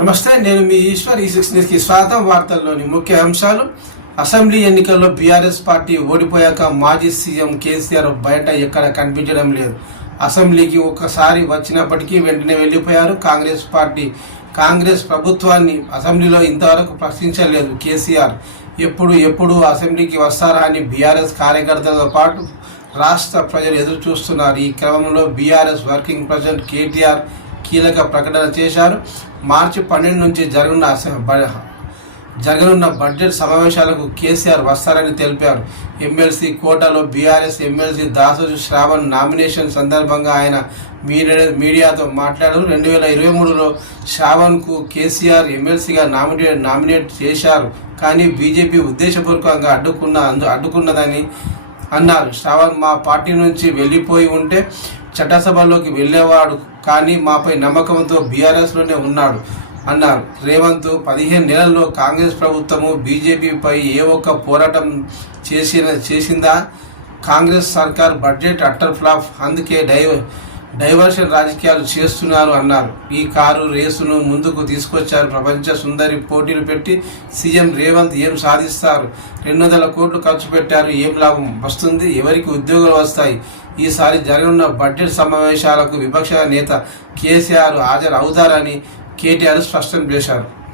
నమస్తే నేను మీ ఈశ్వర్ ఈ సిక్స్ న్యూస్కి స్వాగతం. వార్తల్లోని ముఖ్య అంశాలు. అసెంబ్లీ ఎన్నికల్లో బీఆర్ఎస్ పార్టీ ఓడిపోయాక మాజీ సీఎం కేసీఆర్ బయట ఎక్కడ కనిపించడం లేదు. అసెంబ్లీకి ఒకసారి వచ్చినప్పటికీ వెంటనే వెళ్ళిపోయారు. కాంగ్రెస్ పార్టీ కాంగ్రెస్ ప్రభుత్వాన్ని అసెంబ్లీలో ఇంతవరకు ప్రశ్నించలేదు కేసీఆర్. ఎప్పుడు ఎప్పుడు అసెంబ్లీకి వస్తారా అని బీఆర్ఎస్ కార్యకర్తలతో పాటు రాష్ట్ర ప్రజలు ఎదురు చూస్తున్నారు. ఈ క్రమంలో బీఆర్ఎస్ వర్కింగ్ ప్రెసిడెంట్ కేటీఆర్ కీలక ప్రకటన చేశారు. మార్చి పన్నెండు నుంచి జరగనున్న బ- జరగనున్న బడ్జెట్ సమావేశాలకు కేసీఆర్ వస్తారని తెలిపారు. ఎమ్మెల్సీ కోటాలో BRS MLC Dasoju Sravan nomination సందర్భంగా ఆయన మీడియా మీడియాతో మాట్లాడారు. రెండు వేల ఇరవై మూడులో శ్రావణ్కు కేసీఆర్ ఎమ్మెల్సీగా నామినేట్ నామినేట్ చేశారు. కానీ బీజేపీ ఉద్దేశపూర్వకంగా అడ్డుకున్న అందు అడ్డుకున్నదని అన్నారు. శ్రావణ్ మా పార్టీ నుంచి వెళ్ళిపోయి ఉంటే చట్టసభలోకి వెళ్ళేవాడు కానీ మాపై నమ్మకంతో బీఆర్ఎస్లోనే ఉన్నాడు అన్నారు. రేవంత్ పదిహేను నెలల్లో కాంగ్రెస్ ప్రభుత్వము బీజేపీపై ఏ ఒక్క పోరాటం చేసిన చేసిందా? కాంగ్రెస్ సర్కార్ బడ్జెట్ అట్టర్ ఫ్లాప్ అందుకే డై డైవర్షన్ రాజకీయాలు చేస్తున్నారు అన్నారు. ఈ కారు రేసును ముందుకు తీసుకొచ్చారు. ప్రపంచ సుందరి పోటీలు పెట్టి సీఎం రేవంత్ ఏం సాధిస్తారు? రెండు వందల కోట్లు ఖర్చు పెట్టారు. ఏం లాభం? వస్తుంది. ఎవరికి ఉద్యోగాలు వస్తాయి? ఈసారి జరగనున్న బడ్జెట్ సమావేశాలకు విపక్ష నేత కేసీఆర్ హాజరు అవుతారని కేటీఆర్ స్పష్టం చేశారు.